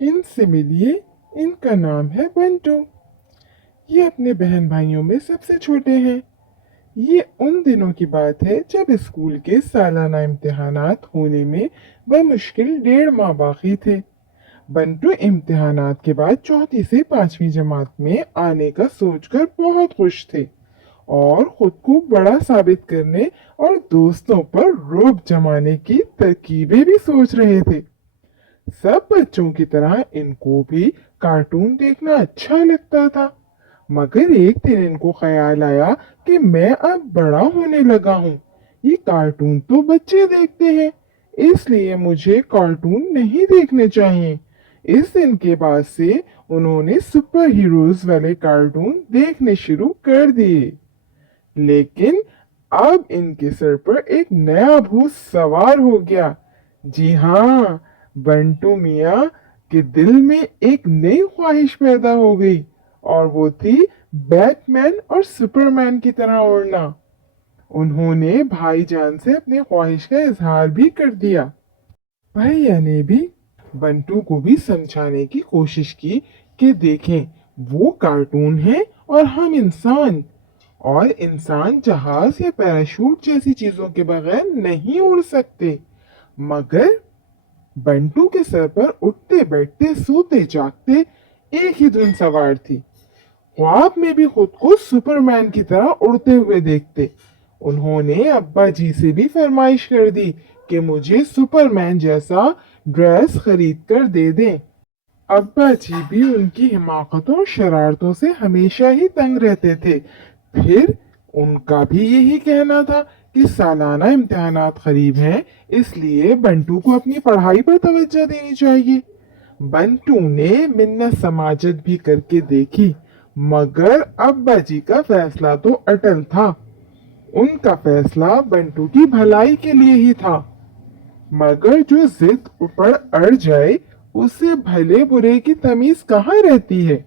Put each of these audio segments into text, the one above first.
इनसे मिलिए, इनका नाम है बंटू। ये अपने बहन भाइयों में सबसे छोटे हैं। ये उन दिनों की बात है जब स्कूल के सालाना इम्तिहानात होने में बमुश्किल 1.5 माह बाकी थे। बंटू इम्तिहानात के बाद चौथी से 5वीं जमात में आने का सोचकर बहुत खुश थे और खुद को बड़ा साबित करने और दोस्तों पर रोब जमाने की तरकीबें भी सोच रहे थे। सब बच्चों की तरह इनको भी कार्टून देखना अच्छा लगता था, मगर एक दिन इनको ख्याल आया कि मैं अब बड़ा होने लगा हूँ। ये कार्टून तो बच्चे देखते हैं, इसलिए मुझे कार्टून नहीं देखने चाहिए। इस दिन के बाद से उन्होंने सुपर हीरोज वाले कार्टून देखने शुरू कर दिए। लेकिन अब इनके सर पर एक नया भूत सवार हो गया। जी हाँ, बंटू मियाँ के दिल में एक नई ख्वाहिश पैदा हो गई और वो थी बैटमैन और सुपरमैन की तरह उड़ना। उन्होंने भाईजान से अपनी ख्वाहिश का इजहार भी कर दिया। भैया ने भी बंटू को भी समझाने की कोशिश की कि देखें, वो कार्टून है और हम इंसान, और इंसान जहाज या पैराशूट जैसी चीजों के बगैर नहीं उड़ सकते। मगर बंटू के सर पर उठते बैठते सोते जागते एक ही धुन सवार थी। ख्वाब में भी खुद को सुपरमैन की तरह उड़ते हुए देखते। उन्होंने अब्बा जी से भी फरमाइश कर दी कि मुझे सुपरमैन जैसा ड्रेस खरीद कर दे दें। अब्बा जी भी उनकी हिमाकतों और शरारतों से हमेशा ही तंग रहते थे। फिर उनका भी यही कहना था कि सालाना इम्तिहानात करीब हैं, इसलिए बंटू को अपनी पढ़ाई पर तवज्जो देनी चाहिए। बंटू ने मिन्नत समाजत भी करके देखी, मगर अब्बा जी का फैसला तो अटल था। उनका फैसला बंटू की भलाई के लिए ही था। मगर जो जिद पर अड़ जाए, उसे भले बुरे की तमीज कहाँ रहती है।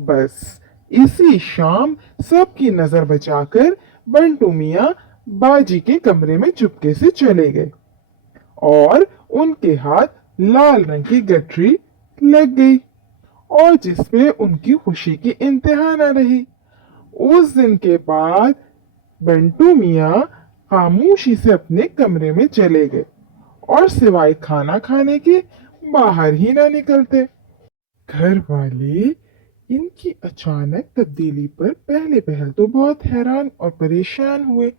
बस इसी शाम सबकी नजर बचाकर बंटू मियाँ बाजी के कमरे में चुपके से चले गए और उनके हाथ लाल रंग की गठरी लग गई और जिसपे उनकी खुशी की इंतहा न रही। उस दिन के बाद बंटू मियाँ खामोशी से अपने कमरे में चले गए और सिवाय खाना खाने के बाहर ही ना निकलते। घर वाले इनकी अचानक तब्दीली पर पहले पहल तो बहुत हैरान और परेशान हुए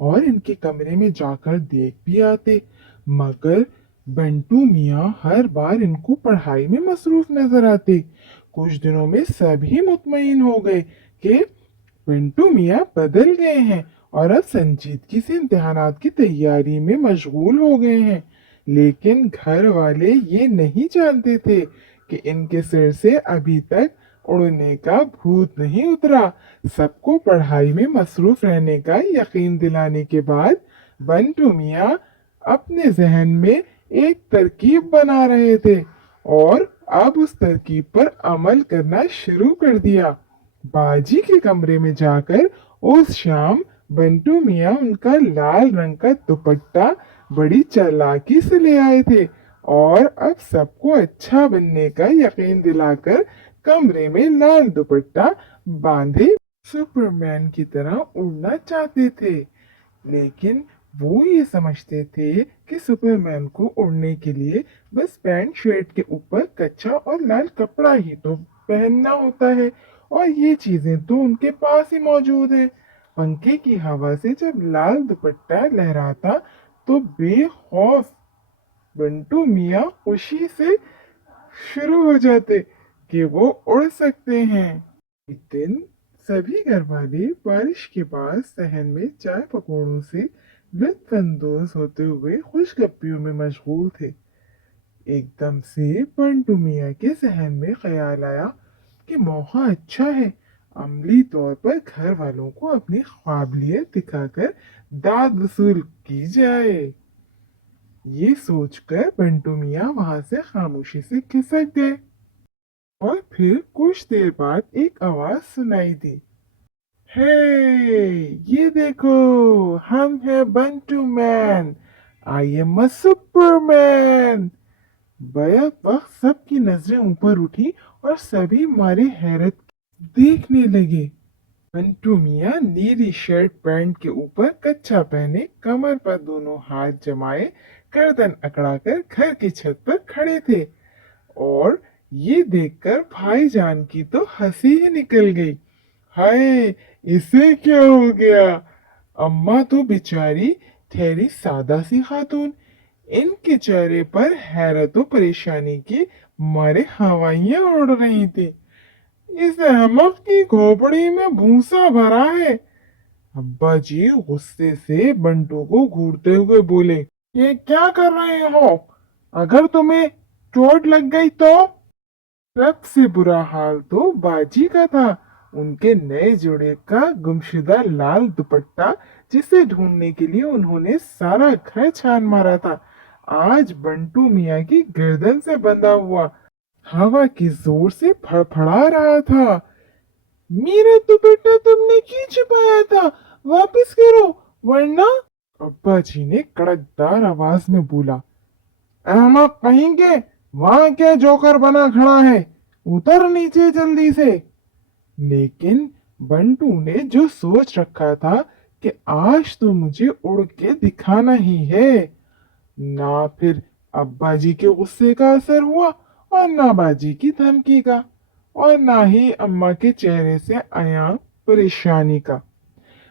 और इनके कमरे में जाकर देख भी आते, मगर बंटू मियाँ हर बार इनको पढ़ाई में मसरूफ नजर आते। कुछ दिनों में सभी मुतमईन हो गए कि पिंटू मियाँ बदल गए हैं और अब संजीदगी से इम्तिहानात की तैयारी में मशगूल हो गए हैं। लेकिन घर वाले ये नहीं जानते थे कि इनके सिर से अभी तक उड़ने का भूत नहीं उतरा। सबको पढ़ाई में मसरूफ रहने का यकीन दिलाने के बाद बंटू मियाँ अपने जहन में एक तरकीब बना रहे थे और अब उस तरकीब पर अमल करना शुरू कर दिया। बाजी के कमरे में जाकर उस शाम बंटू मियाँ उनका लाल रंग का दुपट्टा बड़ी चालाकी से ले आए थे और अब सबको अच्छा बनने का यकीन दिलाकर कमरे में लाल दुपट्टा बांधे सुपरमैन की तरह उड़ना चाहते थे। लेकिन वो ये समझते थे कि सुपरमैन को उड़ने के लिए बस पैंट शर्ट के ऊपर कच्चा और लाल कपड़ा ही तो पहनना होता है और ये चीजें तो उनके पास ही मौजूद है। पंखे की हवा से जब लाल दुपट्टा लहराता तो बेखौफ बंटू मियाँ खुशी से शुरू हो जाते कि वो उड़ सकते हैं। एक दिन सभी घर वाले बारिश के बाद सहन में चाय पकौड़ों से लुत्फानंदोज होते हुए खुशगपियों में मशगूल थे। एकदम से बंटू मियाँ के जहन में ख्याल आया कि मौका अच्छा है, अमली तौर पर घर वालों को अपनी काबिलियत दिखाकर दाद वसूल की जाए। ये सोचकर बंटू मियाँ वहां से खामोशी से खिसक गए और फिर कुछ देर बाद एक आवाज सुनाई दी। हे, ये देखो, हम हैं Bantu man, I am a Superman. Back वक्त सबकी नजरें ऊपर उठी और सभी मारे हैरत देखने लगे। बंटू मियाँ नीली शर्ट पैंट के ऊपर कच्छा पहने, कमर पर दोनों हाथ जमाए, गर्दन अकड़ाकर घर की छत पर खड़े थे। और ये देखकर भाईजान की तो हंसी ही निकल गई। हाय, इसे क्या हो गया? अम्मा तो बेचारी ठहरी सादा सी खातून, इनके चेहरे पर हैरत और परेशानी की मारे हवाइयां उड़ रही थी। इस अहमक की खोपड़ी में भूसा भरा है। अब्बा जी गुस्से से बंटू को घूरते हुए बोले, ये क्या कर रहे हो? अगर तुम्हें चोट लग गई तो? सबसे बुरा हाल तो बाजी का था। उनके नए जोड़े का गुमशुदा लाल दुपट्टा, जिसे ढूंढने के लिए उन्होंने सारा घर छान मारा था, आज बंटू मियाँ की गर्दन से बंधा हुआ हवा के जोर से फड़फड़ा रहा था। मेरा दुपट्टा तुमने क्यों छुपाया था? वापस करो, वरना। अब्बा जी ने कड़कदार आवाज में बोला, अहमक कहेंगे, वहां क्या जोकर बना खड़ा है? उतर नीचे जल्दी से। लेकिन बंटू ने जो सोच रखा था कि आज तो मुझे उड़ के दिखाना ही है, ना फिर अब्बा जी के गुस्से का असर हुआ और ना बाजी की धमकी का और ना ही अम्मा के चेहरे से आया परेशानी का।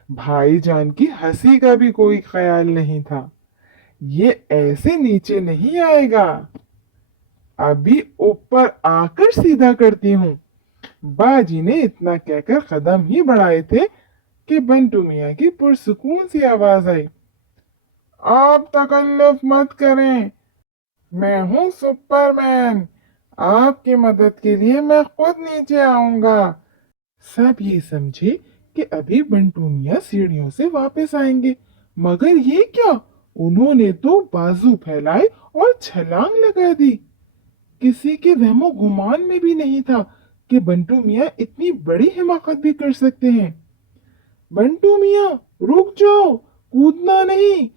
भाईजान की हंसी का भी कोई ख्याल नहीं था। ये ऐसे नीचे नहीं आएगा, अभी ऊपर आकर सीधा करती हूँ। बाजी ने इतना कहकर कदम ही बढ़ाए थे कि बंटू मियाँ की पुरसुकून सी आवाज आई, आप तकल्लुफ मत करें, मैं हूँ सुपरमैन, आपकी मदद के लिए मैं खुद नीचे आऊंगा। सब ये समझे कि अभी बंटू मियाँ सीढ़ियों से वापस आएंगे, मगर ये क्या, उन्होंने तो बाजू फैलाए और छलांग लगा दी। किसी के वहमो गुमान में भी नहीं था कि बंटू मियाँ इतनी बड़ी हिमाकत भी कर सकते हैं। बंटू मियाँ, रुक जाओ, कूदना नहीं।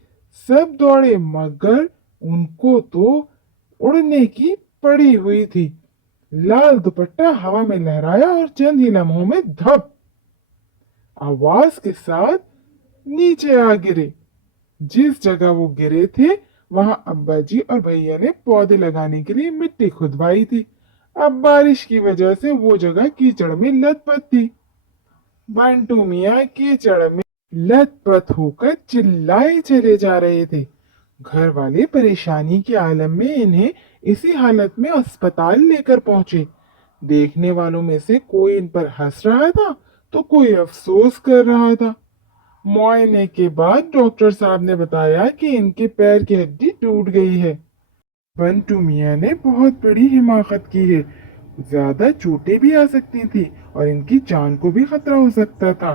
सब दौड़े, मगर उनको तो उड़ने की पड़ी हुई थी। लाल दुपट्टा हवा में लहराया और चंद ही लम्हों में धप आवाज के साथ नीचे आ गिरे। जिस जगह वो गिरे थे, वहां अब्बा जी और भैया ने पौधे लगाने के लिए मिट्टी खुदवाई थी। अब बारिश की वजह से वो जगह कीचड़ में लथपथ थी। बंटू मियाँ कीचड़ में लथपथ होकर चिल्लाए चले जा रहे थे। घर वाले परेशानी के आलम में इन्हें इसी हालत में अस्पताल लेकर पहुंचे। देखने वालों में से कोई इन पर हंस रहा था तो कोई अफसोस कर रहा था। मुआयने के बाद डॉक्टर साहब ने बताया कि इनके पैर की हड्डी टूट गई है। बंटू मियाँ ने बहुत बड़ी हिमाकत की है, ज्यादा चोटें भी आ सकती थी और इनकी जान को भी खतरा हो सकता था।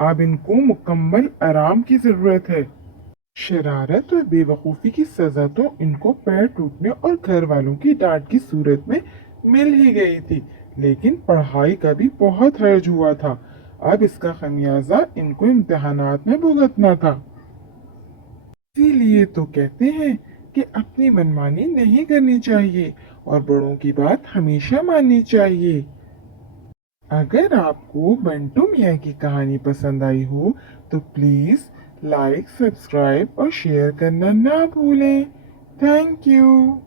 अब इनको मुकम्मल आराम की जरूरत है। शरारत और बेवकूफ़ी की सजा तो इनको पैर टूटने और घर वालों की डांट की सूरत में मिल ही गई थी, लेकिन पढ़ाई का भी बहुत हर्ज हुआ था। अब इसका खमियाजा इनको इम्तिहानात में भुगतना था। इसीलिए तो कहते हैं कि अपनी मनमानी नहीं करनी चाहिए और बड़ों की बात हमेशा माननी चाहिए। अगर आपको बंटू मियाँ की कहानी पसंद आई हो तो प्लीज़ लाइक, सब्सक्राइब और शेयर करना ना भूलें। Thank you.